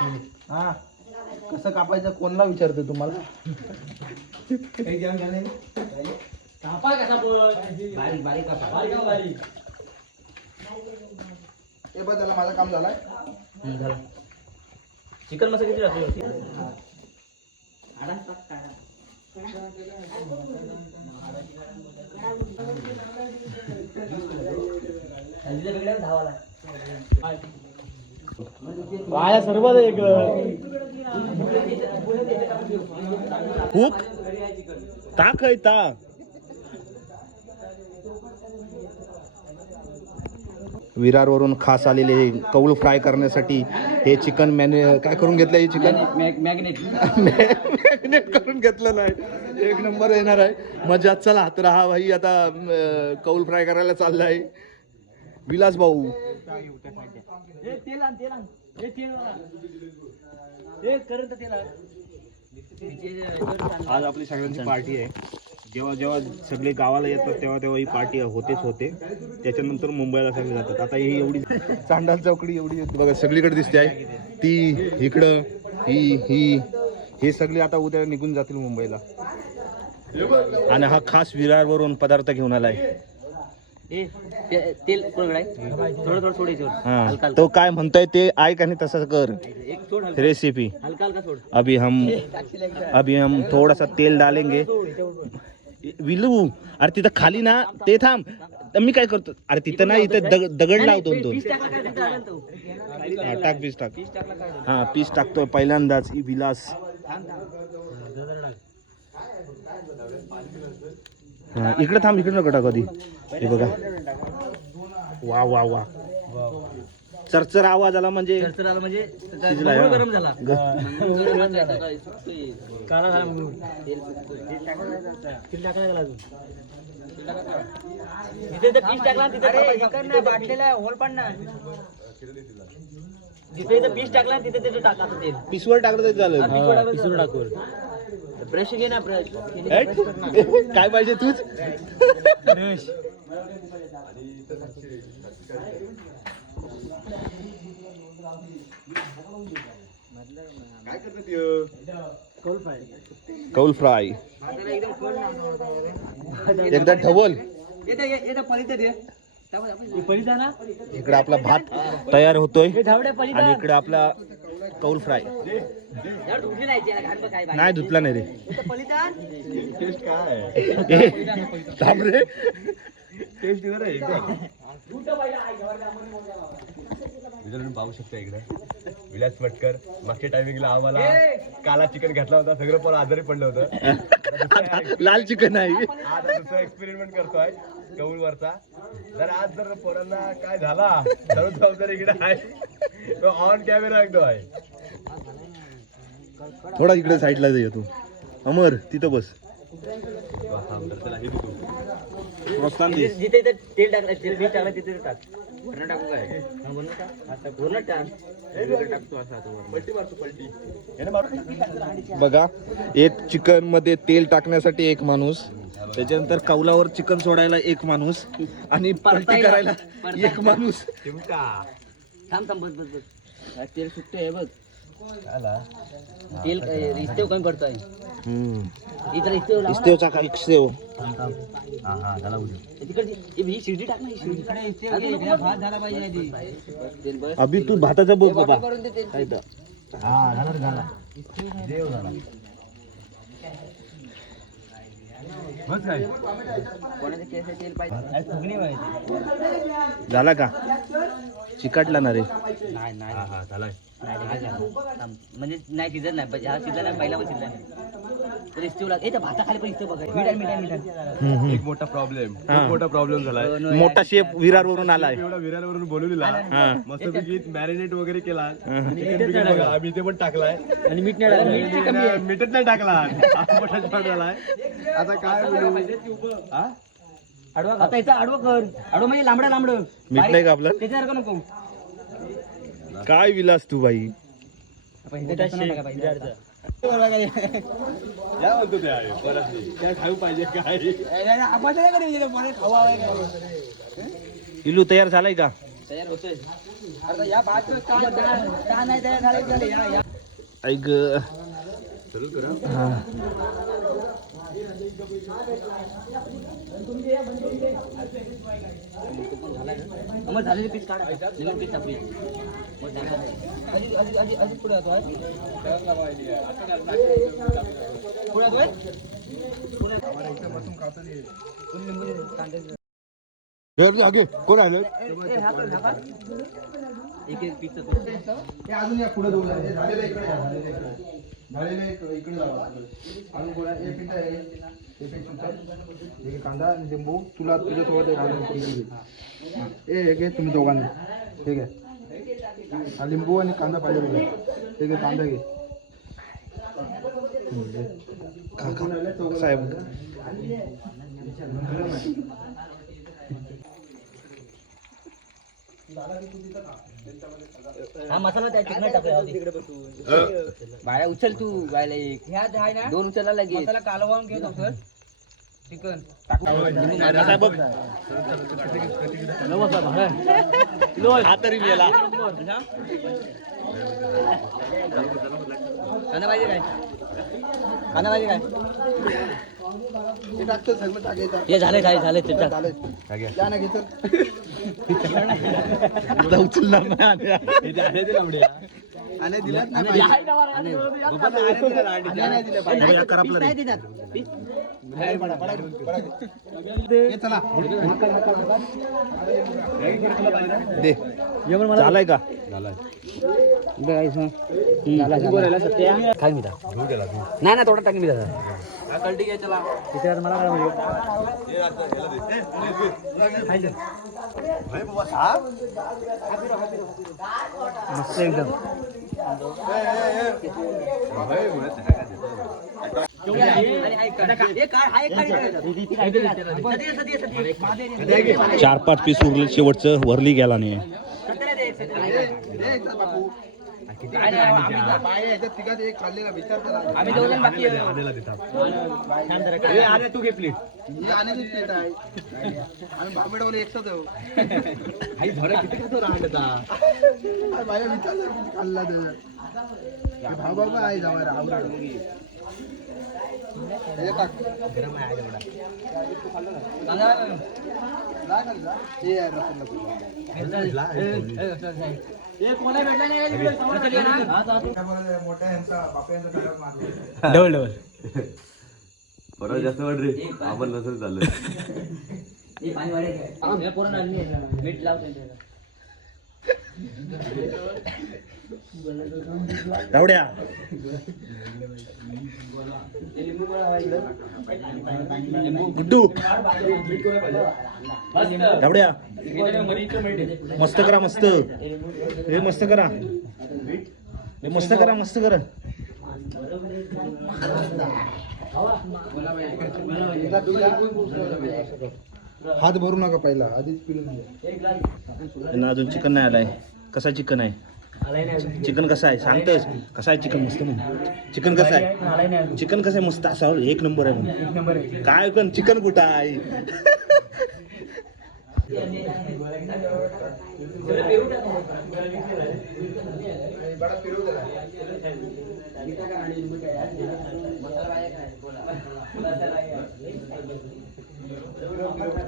हा कसं कापायचं कोणला विचारतो तुम्हाला? कापा कसा बारीक बारीक कापा बारीक. हे बघ त्याला माझं काम झालंय. झाला. चिकन मसाला किती राहतो? सर्व खूप टाक आहे ता विरारवरून खास आलेले कौल फ्राय करण्यासाठी हे चिकन काय करून घेतलं? हे चिकन मॅग्नेट करून घेतलं नाही. एक नंबर येणार आहे. मजा. चला तर हा भाई आता कौल फ्राय करायला चाललाय विलास भाऊ. आज आपली सगळ्यांची पार्टी आहे. जेव्हा जेव्हा सगळे गावाला येतात तेव्हा ही पार्टी होते. त्याच्यानंतर मुंबईला सगळे जातात. आता ही एवढी चांडाल चौकडी एवढी बघा सगळीकडे दिसते आहे. ती इकडं ही हे सगळे आता उद्या निघून जातील मुंबईला. आणि हा खास विरारवरून पदार्थ घेऊन आलाय. तेल थोडं सोडायचं. तो काय म्हणतोय ते ऐक आणि तसं कर रेसिपी. अभी हम थोड़ा सा तेल डालेंगे. विलू अरे तिथं खाली ना ते थांब. मी काय करतो अरे तिथं ना इथं दगड लावतो दोन. टाक पीस टाक. हा पीस टाकतोय पहिल्यांदाच विलास. हा इकडे थांब. इकडे नको टाक कधी. हे बघा वा वा वा चरचर आवाज आला म्हणजे शिजलाय. गरम झाला. पीस टाकला तिथे बाटलेला होल पण ना. जिथे पीस टाकला तिथे टाका तेल. पिसवर टाकलं तरी झालं. पिसवर टाकून ब्रश घे ना. ब्रश काय पाहिजे तूच? ब्रश. काय कौल फ्राय एकदा ठवल. इकडे आपला भात तयार होतोय आणि इकडे आपला कौल फ्राय. नाही धुतला नाही रे. थांब रे. पाहू शकता इकडे विलास मटकर मागच्या टायमिंगला आम्हाला काला चिकन घेतला होता. सगळं पण आजारी पडलं होतं. लाल चिकन आहे. आता दुसरा एक्सपेरिमेंट करतोय कौल वरचा. आज जर पोरांना काय झाला सर्व जबाबदारी इकडे आहे. तो ऑन कॅमेरा आहे. थोडा इकडे साईडला येतो अमर. तिथं बस. प्रोत्साहन दे. जिथे तेल टाकलं तेल टाकलं तिथे टाक. पूर्ण टाकू काय? पूर्ण टाक. बघा एक चिकन मध्ये तेल टाकण्यासाठी एक माणूस, त्याच्यानंतर कौलावर चिकन सोडायला एक माणूस आणि पलटी करायला एक माणूस. थांब बस बस बस. तेल सुटतंय बघ. तेल इस्तेव कमी पडतोय. इस्तेवचा का इस्तेव. अभि तू भाताचा बोल बाबा. झाला का? चिकटला ना रे. नाही म्हणजे नाही शिजत नाही. हा शिजला नाही पहिला पण शिजला नाही. तर इस्तेव लागेल. भाताखाली पण इस्तेव बघा. मिठान एक मोठा प्रॉब्लेम झालाय. मोठा शेफ विरारवरून आलाय. एवढा विरारवरून बोलवलेला मस्तपैकी मॅरिनेट वगैरे केला. आम्ही ते पण टाकलाय आणि मीठ नाही. मीठच नाही टाकला. मोठा छान झालाय. आता काय बोलू. आता याचा आडवं कर. आडवं म्हणजे लांबडं मीठ नाही का आपलं? त्याच्यासारखं नको. काय विलास तू बाई. खाऊ पाहिजे काय इलू तयार झालाय का? तयार होतोय आता या भात का नाही तयार झाले या ऐक मग झालेले पीस काढा लिंबू पीस टाकूया अजून पुढे जातो आगे कोण आलं एक एक पीस अजून या पुढे दोन झालेलं इकडे झालेलं इकडे जावा अजून कोणा एक मिनिट आहे एक कांदा आणि लिंबू तुला तुझ्यासोबत घालून करून घे घे तुम्ही दोघांनी ठीक आहे हा लिंबू आणि कांदा पाहिजे बघा ठीक आहे कांदा घे साहेब हा मसाला त्या चिकन टाकूया तिकडे बसून बाया उचल तू बायला एक ह्या ना दोन उचलला लगेच मसाला कालवून घेत होतं चिकन हा तरी मेला कांदा पाहिजे काय कांदा पाहिजे काय ते टाकतो सगळं टाकायचं हे झाले काय झाले ते टाक. या ना घेतो उचलणार नाही आणि दिलाच नाही चला दे झालाय का काय मी नाही ना थोडा टाकून मी कल्टी घ्यायचा मला मस्त एकदम चार पाच पीस उरले शेवटचं वरली गेला नाही आम्ही दोघं बाकी तू घे प्लेट आम्ही बाबेडवाले एकसाथ खाल्ला भाऊ बाबा आहे जावा डबल डबल परत जास्त वाट रे आपण नसेल चाललं पाणी वाढायचं पोरांना मीठ लावते धावड्या गुड्डू धावड्या मस्त करा मस्त हे मस्त करा हे मस्त करा मस्त करा हात भरू नका पहिला आधीच पिलं अजून चिकन नाही आलाय कसा चिकन आहे चिकन कसं आहे सांगतोस कसं आहे चिकन मस्त म्हणून चिकन कसं आहे चिकन कसं आहे मस्त असं एक नंबर आहे म्हणून काय पण चिकन कुठं आहे